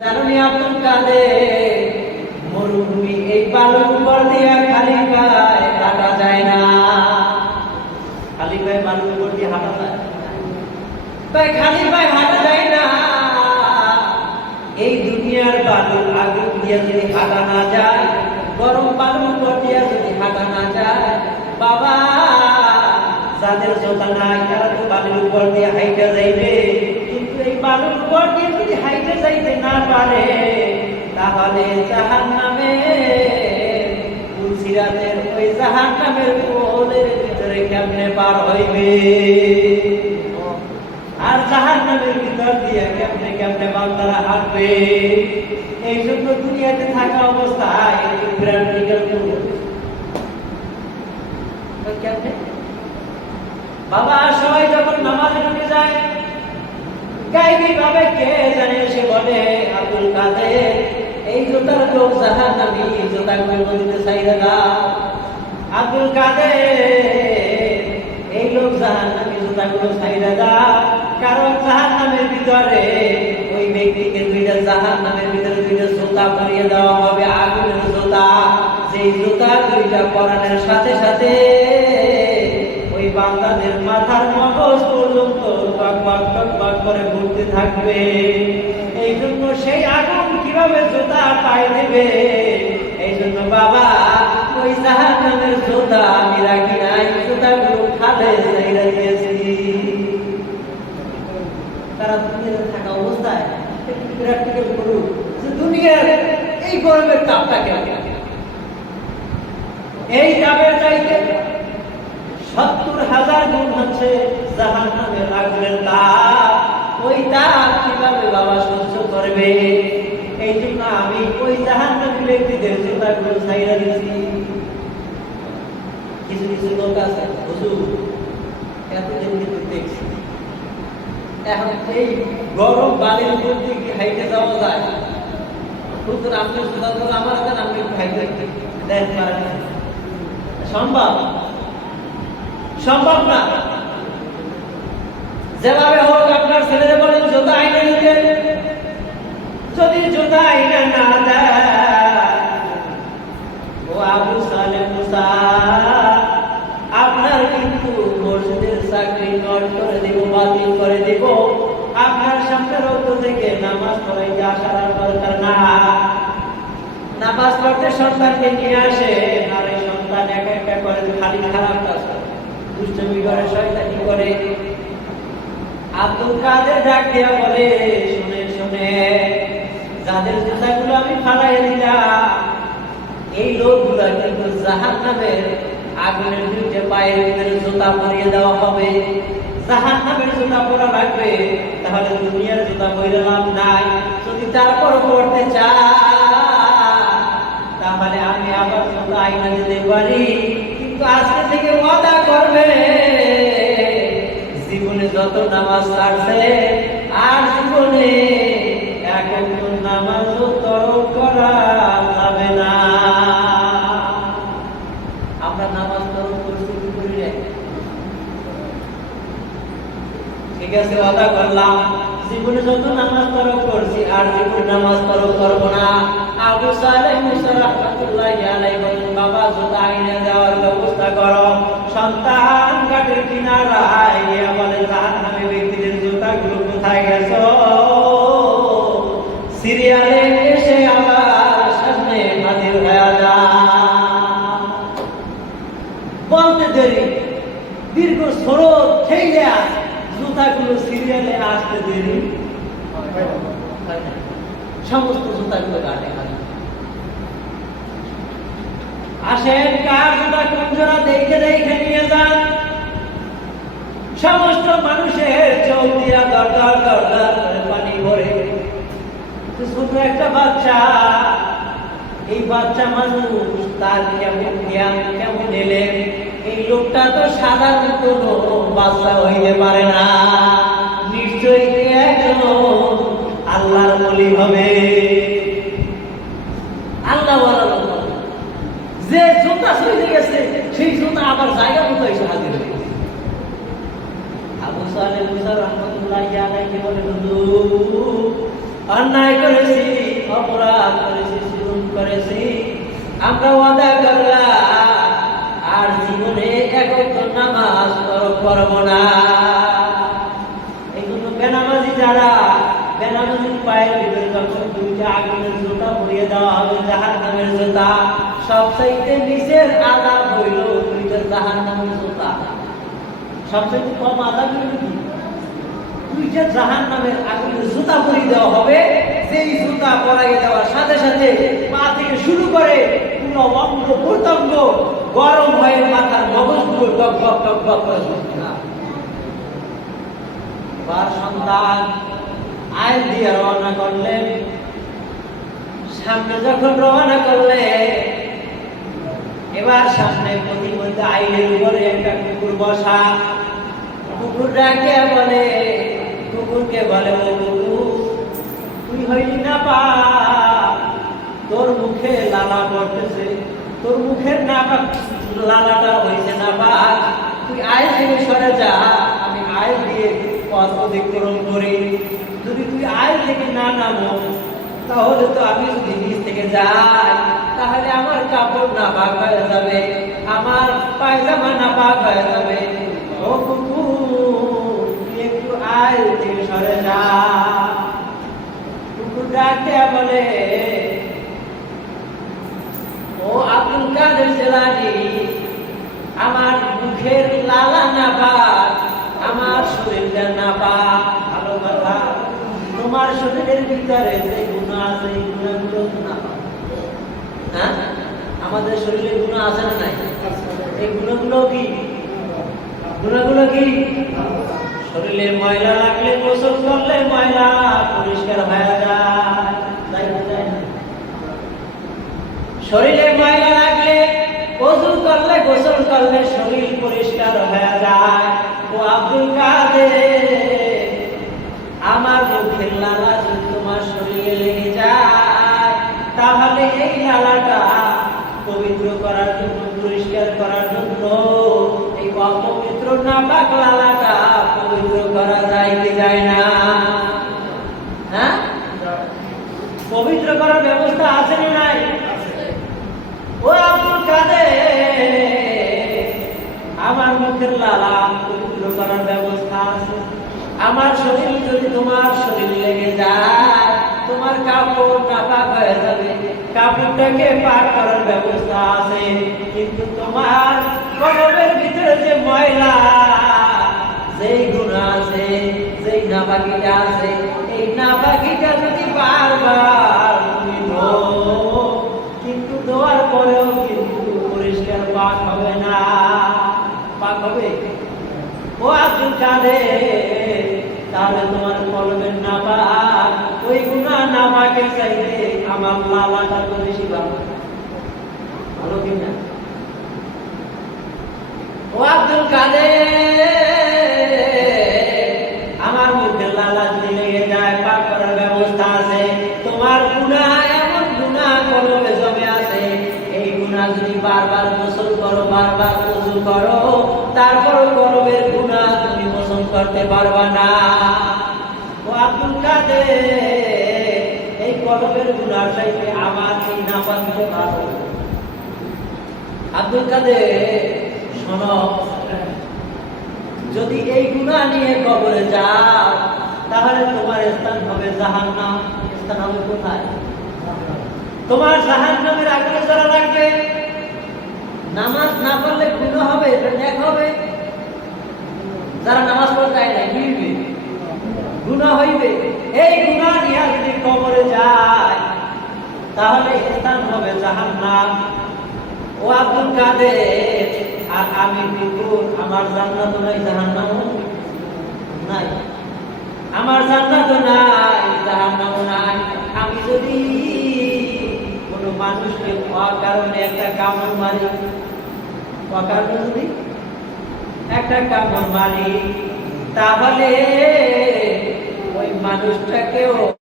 জানুনি আব্দুল কাদের মরুভূমি এই বালুর উপর দিয়া খালি পায়ে হাঁটা যায় না। খালি পায়ে বালুর উপর দিয়ে হাঁটা যায়, তাই খালি পায়ে হাঁটা যায় না। এই দুনিয়ার বালুর আগুন দিয়ে যদি হাঁটা না যায়, গরম বালুর উপর দিয়ে যদি হাঁটা না যায়, বাবা যাদের জোতা নাই তারা তো বালুর উপর দিয়ে হাইটা যাইবে। এই বালুর উপর দিয়ে যদি হাইটে যাইতে না পারে, তাহলে জাহান্নামে পুলসিরাতের ওই জাহান্নামের কোলের ভিতরে কেমনে পার হইবে, আর জাহান্নামের ভিতর দিয়ে কেমনে কেমনে বান্দারা হাঁটবে। এই জন্য দুনিয়াতে থাকা অবস্থায় প্র্যাকটিক্যাল কেমনে বাবা সবাই যখন নামাজে ঢুকে যায়, গায়েবী ভাবে কে জানে সে বলে আব্দুল কাদের এই জুতার লোক জাহান্নামী, জুতা গুলো নদীতে ছাইড়া দাও। আব্দুল কাদের এই লোক জাহান্নামী, জুতা গুলো ছাইড়া দাও। কারণ জাহান্নামের ভিতরে ওই ব্যক্তিকে জাহান্নামের ভিতরে দুইটা জুতা পরিয়ে দেওয়া হবে, আগুনের জুতা। যেই জুতা দুইটা পরানোর সাথে সাথে ওই বান্দাদের মাথার মগজ পর্যন্ত টকবক টকবক করে ঘুরতে থাকবে। এই জন্য সেই আগুন কিভাবে জুতা পায়ে দেবে? এই জন্য বাবা ওই জাহান্নামের জুতা আমি রাখি নাই, জুতাগুলো খালে ছাইড়া দিয়েছি। তারা দুনিয়াতে থাকা অবস্থায় একটু প্র্যাকটিক্যাল করুক যে দুনিয়ার এই গরমের তাপটা কেমন। এই তাপের চাইতে 70,000 গুণ হচ্ছে জাহান্নামের আগুনের তাপ। ওই তাপ কিভাবে বাবা সহ্য করবে? এই জন্য আমি ওই জাহান্নামী ব্যক্তিদের জুতাগুলো ছাইড়া দিয়েছি। কিছু কিছু লোক আছে হুজুর এতদিন কিন্তু দেখছি, এখন এই গরম বালির উপর দিয়ে কি হাইটে যাওয়া যায়? হুজুর আপনি জুতা করলে আমার দেন, আপনি হাইটে দেন পারেন? সম্ভব? সম্ভব না। যেভাবে হোক আপনার ছেলেদের বলেন জুতা আইনা দিতে, যদি জুতা আইনা না দেয়, ও আবু সালেম মুসা আপনার কিন্তু মসজিদের চাকরি নট করে দিব, বাতিল করে দিব। আপনার সামনে রক্ত থেকে নামাজ পড়াইতে আসার দরকার না। নামাজ পড়তে সন্তানকে নিয়ে আসে, আর এই সন্তান একা একা করে খালি খারাপ কাজ করে, দুষ্টমি করে, শয়তানি করে। আব্দুল কাদের ডাক দিয়া বলে শুনে শুনে যাদের জুতাগুলো আমি ফালাই দিলাম, এই লোকগুলা কিন্তু জাহান্নামের আগুনের দুইটা পায়ের ভিতরে জুতা পরিয়ে দেওয়া হবে। জাহান্নামের জুতা পরা লাগবে, তাহলে দুনিয়ার জুতা পরে লাভ নাই। যদি তারপর পড়তে চায় তাহলে আমি আবার জুতা আইনা দিতে পারি, কিন্তু আজকে থেকে ওয়াদা করবে জীবনে যত নামাজ ছাড়ছে আর জীবনে এক নামাজও তরক করা যাবে না। আমরা নামাজ তরক করছি কি করি না? ঠিক আছে, ওয়াদা করলাম জীবনে যত নামাজ তরক করছি আর জীবনে নামাজ তরক করবো না। আবু সালেহ মুসা রাহমাতুল্লাহি আলাইহি বলেন, বাবা জুতা আইনা দেওয়ার ব্যবস্থা করো। সন্তান ঘাটের কিনারায় গিয়া বলে, জাহান্নামী ব্যক্তিদের জুতাগুলো কোথায় গেছো? সিরিয়ালে এসে আমার সামনে হাজির হয়ে যা। বলতে দেরি, দীর্ঘ স্রোত ঠেলে জুতাগুলো সিরিয়ালে আসতে দেরি, সমস্ত জুতাগুলো ঘাটে আসেন। কার জুতা কোন জোড়া দেখে দেখে নিয়ে যান। সমস্ত মানুষের চোখ দিয়া দরকার দরকার করে পানি ভরে। ছোট একটা বাচ্চা, এই বাচ্চা মানুষ তার কেমন জ্ঞান, কেমন এলেন? এই লোকটা তো সাধারণ কোনো বাচ্চা হইতে পারে না, নিশ্চয়ই একজন আল্লাহর ওলি হবে। আল্লাহ যে জুতা ছুঁয়ে গেছে সেই জুতা আবার জায়গা মতো এসে হাজির হয়ে গেছে। আবু সালেহ মুসা রাহমাতুল্লাহি আলাইহি বলেন, হুজুর অন্যায় করেছি, অপরাধ করেছি, জুলুম করেছি, আমরা ওয়াদা করলাম আর জীবনে এক ওয়াক্ত নামাজ পড়ব না। এই জন্য বেনামাজি যারা, বেনামাজির পায়ের ভিতরে যখন দুইটা আগুনের জুতা পরিয়ে দেওয়া হবে, জাহান্নামের জুতা, সবচাইতে নিচের আযাব হইল দুইটা জাহান্নামের জুতা। সবচাইতে কম আযাব হইল কি? দুইটা জাহান্নামের আগুনের জুতা পরিয়ে দেওয়া হবে, সেই জুতা পরাইয়ে দেওয়ার সাথে সাথে পা থেকে শুরু করে পুরো অঙ্গ প্রত্যঙ্গ গরম হয়ে মাথার মগজগুলো টক টক টক টক করে জ্বলতে না। এবার সন্তান আইল দিয়ে রওনা করলেন। সামনে যখন রওনা করলে, এবার সামনে প্রতিমধ্যে আইলের উপরে একটা কুকুর বসা। কুকুর ডাকে বলে, কুকুরকে বলে, ও কুকুর, তুই হইলি না পা, তোর মুখে লালা পড়তেছে, তোর মুখের নাপাক লালাটা হয়েছে না পা, তুই আইল থেকে সরে যা, আমি আইল দিয়ে পথ অতিক্রম করি। যদি তুই আইল থেকে না নামো, তাহলে তো আমি যদি নিচ থেকে যাই, তাহলে আমার কাপড় নাপাক হয়ে যাবে, আমার পায়জামা নাপাক হয়ে যাবে। ও কুকুর, তুই একটু আইল থেকে সরে যা। কুকুর ডাকে বলে, ও আব্দুল কাদের জিলানী, আমার মুখের লালা নাপাক, আমার শরীরটা নাপাক, ভালো কথা, তোমার শরীরের ভিতরে যে গুনাহ আছে, এই গুনাহগুলো নাপাক। হ্যাঁ, আমাদের শরীরে গুনাহ আছে না নাই? এই গুনাহগুলো কি? গুনাহগুলো কি? শরীরে ময়লা লাগলে, গোসল করলে ময়লা পরিষ্কার হয়ে যায়, তাই না? শরীরে ময়লা লাগলে, ওযু করলে, গোসল করলে শরীর পরিষ্কার হয়ে যায়। ও আব্দুল কাদের, আমার মুখের লালা যদি তোমার শরীরে লেগে যায়, তাহলে এই লালাটা পবিত্র করার জন্য, পরিষ্কার করার জন্য এই অপবিত্র নাপাক লালাটা পবিত্র করা যায় কি যায় না? হ্যাঁ, পবিত্র করার ব্যবস্থা আছে না নাই? ও আব্দুল কাদের, আমার মুখের লালা পবিত্র করার ব্যবস্থা আছে। আমার শরীর যদি তোমার শরীর লেগে যায়, তোমার কাপড় নাপাক হয়ে যাবে, কাপড়টাকে পাক করার ব্যবস্থা আছে। কিন্তু তোমার কলবের ভিতরে যে ময়লা, যেই গুনাহ আছে, যেই নাপাকিটা আছে, এই নাপাকিটা যদি বারবার তুমি ধো, কিন্তু ধোয়ার পরেও কিন্তু পরিষ্কার পাক হবে না। পাক হবে? ও আব্দুল কাদের, তাহলে তোমার কলবের নাপাক, ওই গুনাহ নাপাকের চাইতে আমার লালাটা তো বেশি ভালো, ভালো কিনা? ও আব্দুল কাদের, আমার মুখের লালা যদি লেগে যায়, পাক করার ব্যবস্থা আছে। তোমার গুনাহ, এমন গুনাহ কলবে জমে আছে, এই গুনাহ যদি বারবার গোসল করো, বারবার ওযু করো, তারপরও কলবের গুনাহ তুমি মোচন করতে পারবা না। ও আব্দুল কাদের, এই কলবের গুনাহ চাইতে আমার এই নাপাকিটা ভালো। আব্দুল কাদের শোনো, যদি এই গুনাহ নিয়ে কবরে যাও, তাহলে তোমার স্থান হবে জাহান্নাম। স্থান হবে কোথায়? তোমার জাহান্নামের আগুনে জ্বলা লাগবে। নামাজ না পড়লে গুনাহ হবে, এটা নেক হবে। যারা নামাজ পড়তে যায় না, কি হইবে? গুনাহ হইবে। এই গুনাহ নিয়ে যদি কবরে যায়, তাহলে স্থান হবে জাহান্নাম। ও আব্দুল কাদের, আর আমি কুকুর, আমার জান্নাত নাই, জাহান্নাম নাই। আমার জান্নাত নাই, জাহান্নাম নাই। আমি যদি কোনো মানুষকে অকারণে একটা কামড় মারি, অকারণে যদি একটা কামড় মারি, তাহলে ওই মানুষটাকেও